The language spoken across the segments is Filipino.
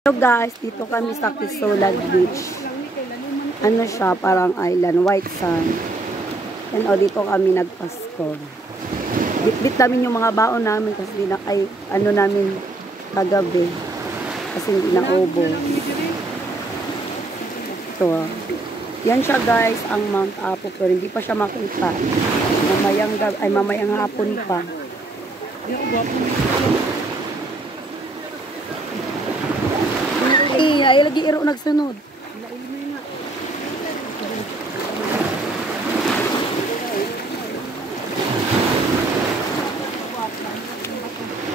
Hello guys, dito kami sa Kisolag Beach. Ano siya, parang island, white sand. And dito kami nagpasko. Bit-bit namin yung mga baon namin kasi ano namin kagabi. Kasi hindi na obo. So, yan siya guys, ang Mount Apo. Pero hindi pa siya makita. Mamayang hapon pa. Ay lagi iro nagsunod.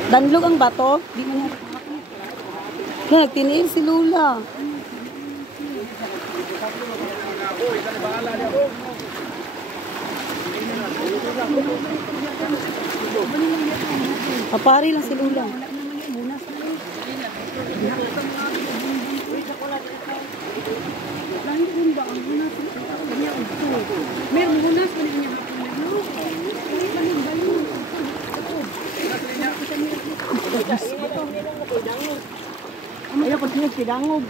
Danlog ang bato. Di mo na. Nagtiniin si Lula. Papari lang si Lula. Meron bunas pa niya. Ayaw ko tinagkidangog.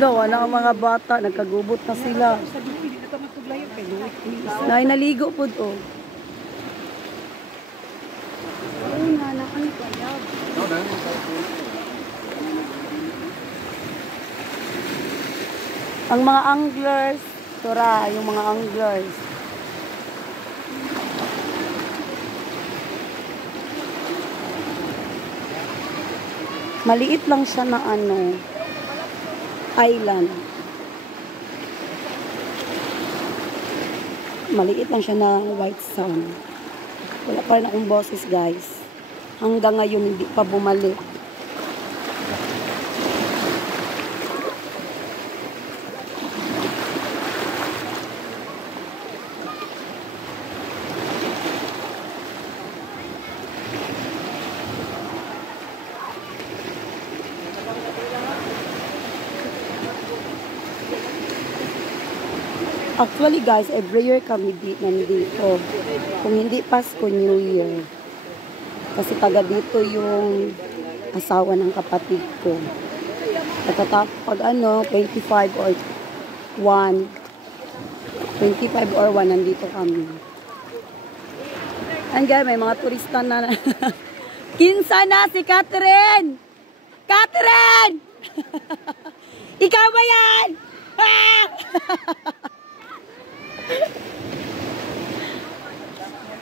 Wala ang mga bata, nagkagubot na sila. Naligo po to. Ang mga anglers, tura, yung mga anglers. Maliit lang siya na island. Maliit lang siya na white sand. Wala pa rin akong boses guys. Hanggang ngayon hindi pa bumalik. Actually guys, every year kami nandito. Kung hindi Pasko, New Year. Kasi taga dito yung asawa ng kapatid ko. Pag 25 or 1, nandito kami. And guys, may mga turista na. Kinsa na si Catherine! Catherine! Ikaw ba yan? Ah!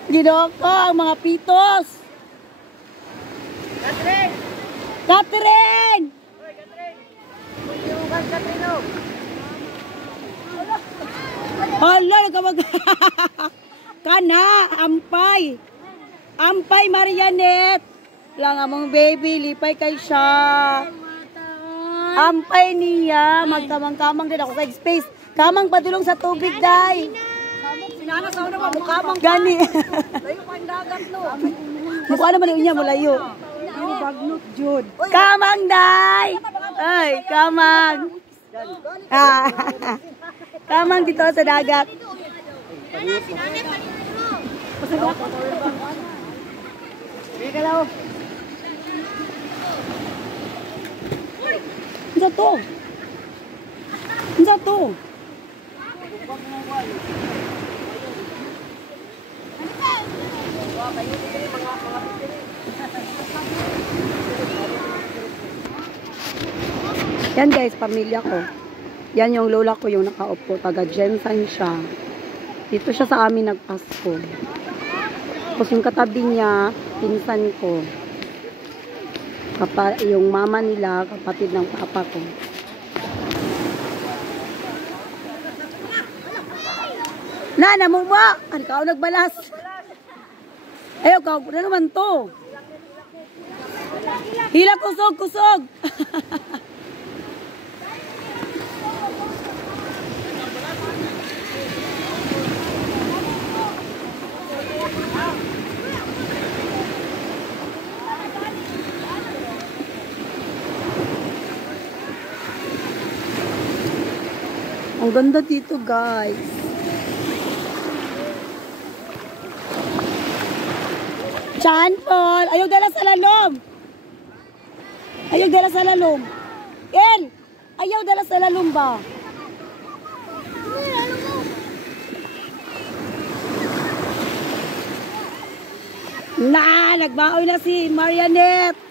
Ginoko ang mga pitos. Catherine! Catherine! Hoy, Catherine! Puyugan, Catherine! Hala, nagkawag. Kana, ampay. Ampay, Marianet. Lang among baby, lipay kay siya. Ampay niya. Magkamang-kamang din ako sa space. Kamang padulong sa tubig, day. Sinana sa una ba, mukamang Gani. layo pa ang dagat, no? Mukha naman yung niya, mulayo. Yung bagnot, Jud. Kamang, day. Ay, kamang. Ah. Kamang dito sa dagat. Ano to? Ano to? Yan guys, pamilya ko. Yan yung lola ko yung nakaupo. Taga Jensen siya. Dito siya sa amin nagpasko. Tapos yung katabi niya, pinsan ko. Yung mama nila, kapatid ng papa ko. Nana mo ba? Ano ka nagbalas? Ayaw ka, ano naman to? Hila kusog. Ang ganda dito, guys. Chan Paul. Ayaw dala sa lalom. Ayaw dala sa lalom. El! Ayaw dala sa lalom ba? Nagbaoy na si Marianet.